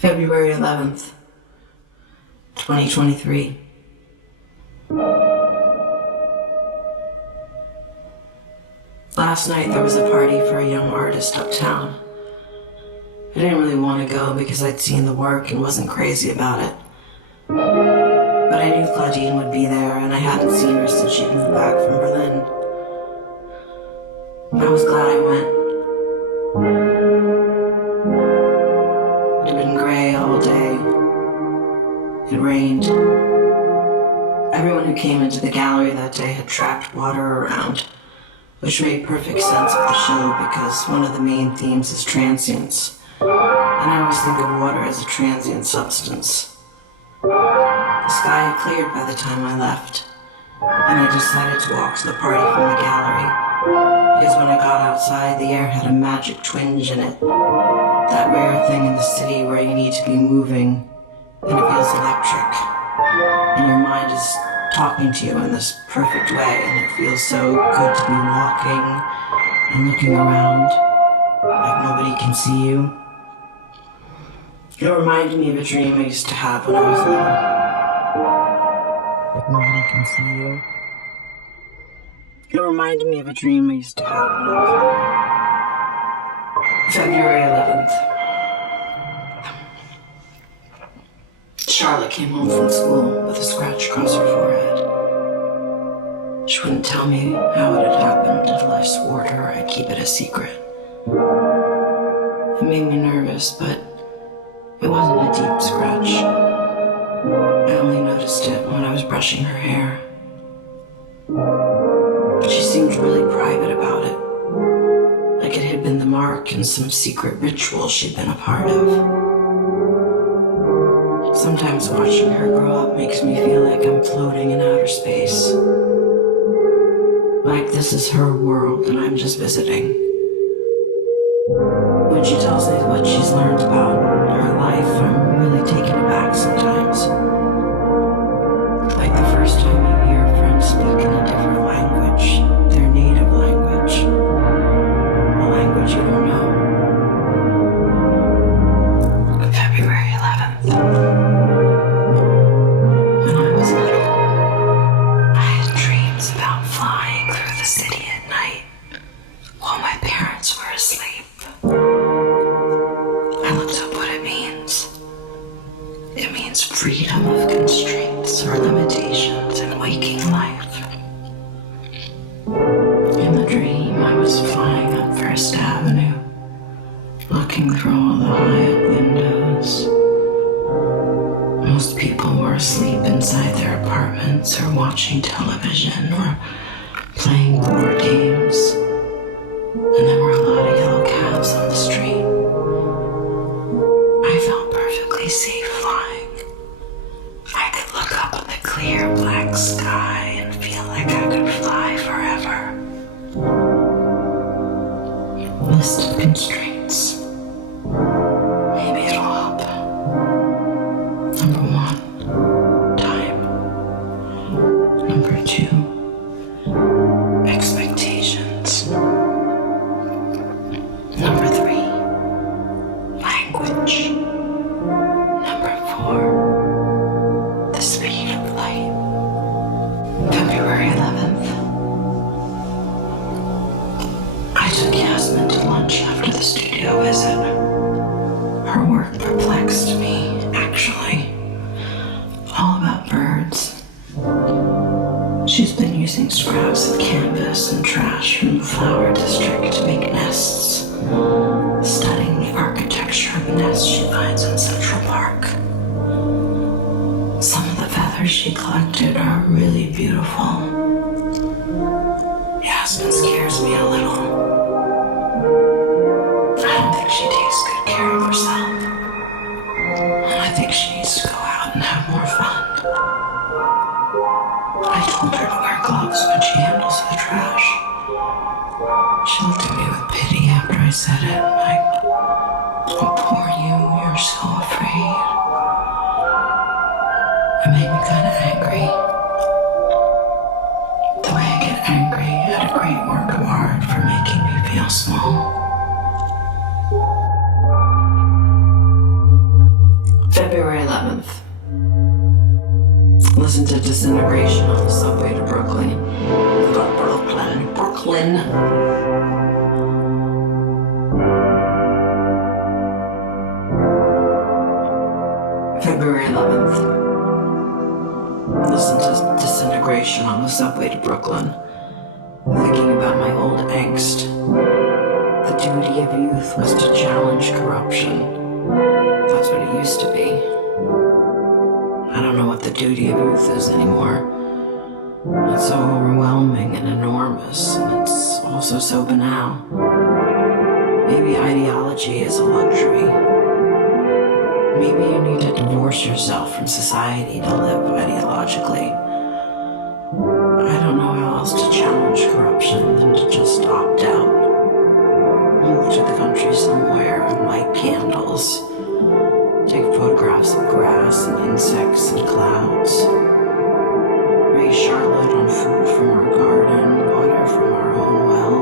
February 11th, 2023. Last night there was a party for a young artist uptown. I didn't really want to go because I'd seen the work and wasn't crazy about it. But I knew Claudine would be there, and I hadn't seen her since she'd moved back from Berlin. I was glad I went. It had been gray all day. It rained. Everyone who came into the gallery that day had tracked water around, which made perfect sense of the show because one of the main themes is transience. And I always think of water as a transient substance. The sky had cleared by the time I left, and I decided to walk to the party from the gallery, because when I got outside, the air had a magic twinge in it. That rare thing in the city where you need to be moving, and it feels electric, and your mind is talking to you in this perfect way, and it feels so good to be walking and looking around like nobody can see you. It reminded me of a dream I used to have when I was little. Like nobody can see you. It reminded me of a dream I used to have when I was little. February 11th. Charlotte came home from school with a scratch across her forehead. She wouldn't tell me how it had happened until I swore to her I'd keep it a secret. It made me nervous, but it wasn't a deep scratch. I only noticed it when I was brushing her hair. But she seemed really private about it, like it had been the mark in some secret ritual she'd been a part of. Sometimes watching her grow up makes me feel like I'm floating in outer space. Like this is her world and I'm just visiting. When she tells me what she's learned about her life, I'm really taken aback sometimes. Like the first time you hear a friend speak in a different language, their native language, a language you don't know. February 11th. When I was little, I had dreams about flying through the city at night while my parents were asleep. I looked up what it means. It means freedom of constraints or limitations in waking life. In the dream, I was flying up First Avenue, looking through all the high-up windows. Most people were asleep inside their apartments or watching television or playing board games. And there were a lot of yellow cabs on the street. I felt perfectly safe flying. I could look up at the clear black sky and feel like I could fly forever. List of constraints. Maybe it'll help. Number 1, time. Number 2, expectations. Number 3, language. Number 4, the speed of light. February 11th. I took Yasmin to lunch after the studio visit. Her work perplexed me, actually. All about birds. She's been using scraps of canvas and trash from the flower district to make nests, studying the architecture of nests she finds in Central Park. Some of the feathers she collected are really beautiful. Yasmin scares me a little. I don't think she takes good care of herself. And I think she needs to go out and have more fun. I told her to wear gloves when she handles the trash. She looked at me with pity after I said it, like, oh, poor you, you're so afraid. It made me kind of angry. The way I get angry at a great work of art for making me feel small. February 11th. Listen to Disintegration on the subway to Brooklyn. Brooklyn. February 11th. Listen to Disintegration on the subway to Brooklyn. Thinking about my old angst. The duty of youth was to challenge corruption. That's what it used to be. I don't know what the duty of youth is anymore. It's so overwhelming and enormous, and it's also so banal. Maybe ideology is a luxury. Maybe you need to divorce yourself from society to live ideologically. I don't know how else to challenge corruption than to just opt out. Move to the country somewhere and light candles. Take photographs of grass and insects and clouds. Raise Charlotte on food from our garden, water from our own well,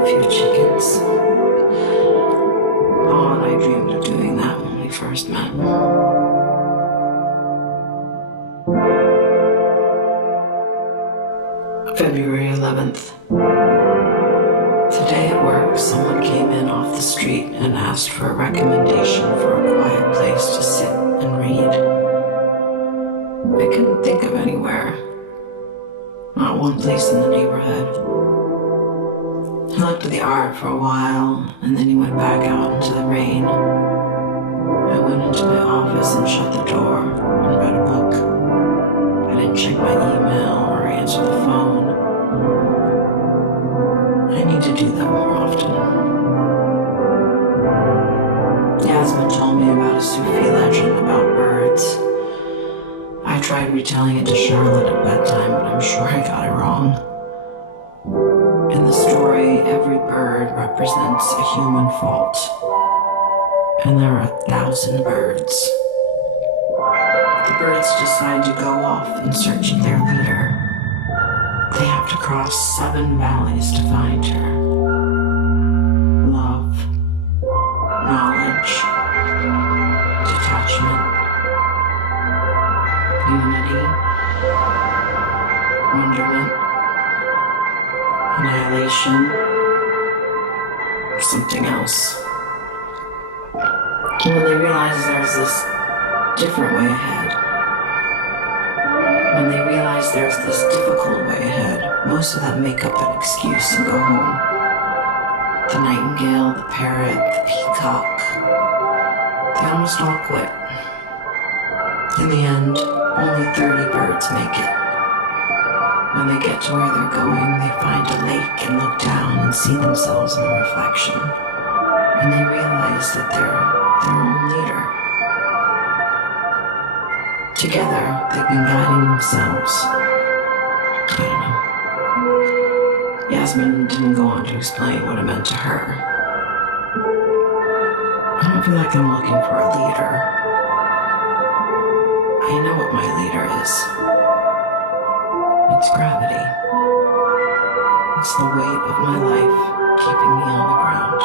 a few chickens. Oh, and I dreamed of doing that when we first met. February 11th. Today at work, someone came in off the street and asked for a recommendation for a quiet place to sit and read. I couldn't think of anywhere. Not one place in the neighborhood. He looked at the art for a while, and then he went back out into the rain. I went into my office and shut the door and read a book. I didn't check my email or answer the phone. I need to do that more often. Yasmin told me about a Sufi legend about birds. I tried retelling it to Charlotte at bedtime, but I'm sure I got it wrong. In the story, every bird represents a human fault. And there are 1,000 birds. The birds decide to go off in search of their leader. They have to cross 7 valleys to find her. Love, knowledge, detachment, unity, wonderment, annihilation, or something else. And when they realize there's this different way ahead, when they realize there's this difficult way ahead, most of them make up an excuse and go home. The nightingale, the parrot, the peacock, they almost all quit. In the end, only 30 birds make it. When they get to where they're going, they find a lake and look down and see themselves in the reflection. And they realize that they're their own leader. Together, they've been guiding themselves. I don't know. Yasmin didn't go on to explain what it meant to her. I don't feel like I'm looking for a leader. I know what my leader is. It's gravity. It's the weight of my life keeping me on the ground.